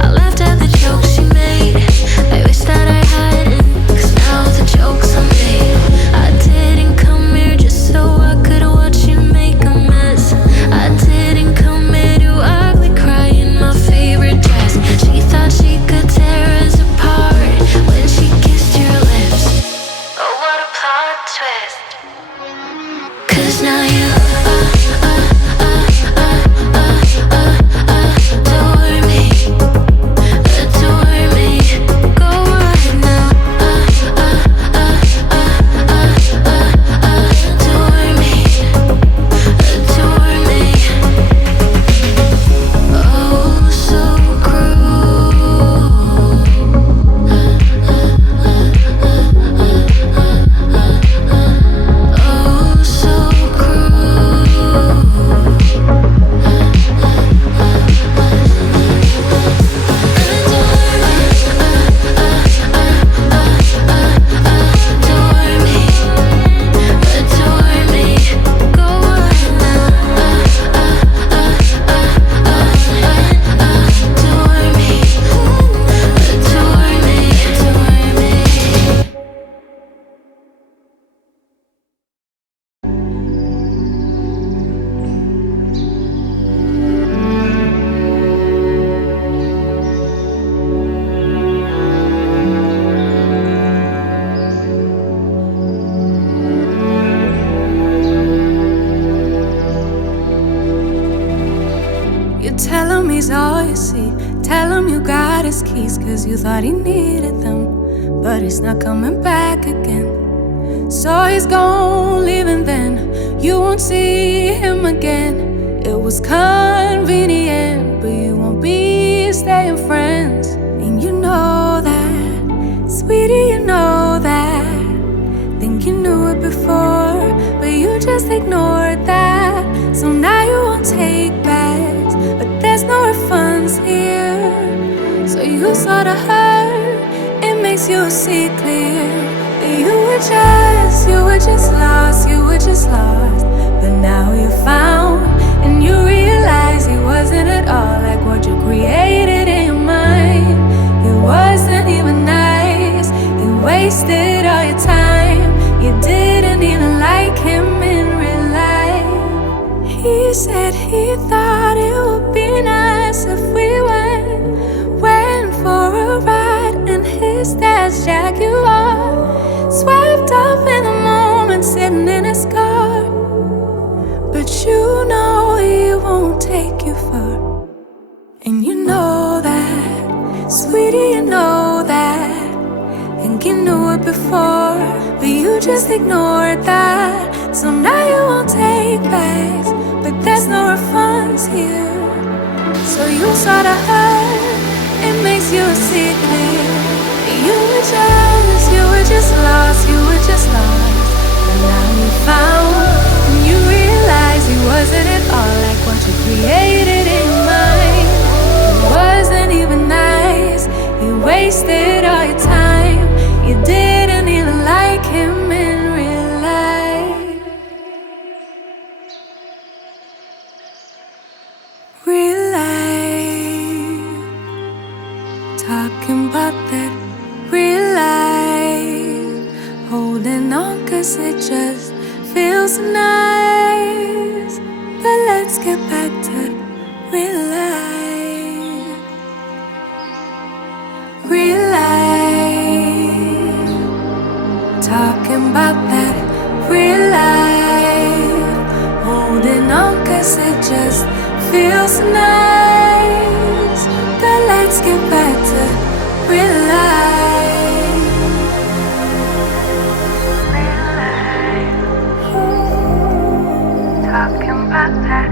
I left at the tell him you got his keys, cause you thought he needed them, but he's not coming back again. So he's gone, leaving then, you won't see him again. It was convenient, but you won't be staying friends. And you know that, sweetie, you know that. Think you knew it before, but you just ignored that. So now you won't take backs, but there's no refunds here. So you sorta hurt, it makes you see clear that you were just lost. But now you found, and you realize he wasn't at all like what you created in your mind. He wasn't even nice, he wasted all your time. You didn't even like him in real life. He said he thought it would be nice if we went for a ride in his dad's Jaguar, swept up in the moment, sitting in his car. But you know he won't take you far. And you know that, sweetie, you know that. Think you knew it before, but you just ignored that. So now you won't take backs, but there's no refunds here. So you sorta hurt, it makes you see clear. You were just lost. But now you found, and you realize he wasn't at all like what you created in your mind. He wasn't even nice, he wasted all your time. You didn't even like him in real life. Real life, talking about that real life. Holding on cause it just feels nice. But let's get back to real life. Real life, talking about that real life. Holding on cause it just feels nice. But let's get back to real life. Real life, talking about that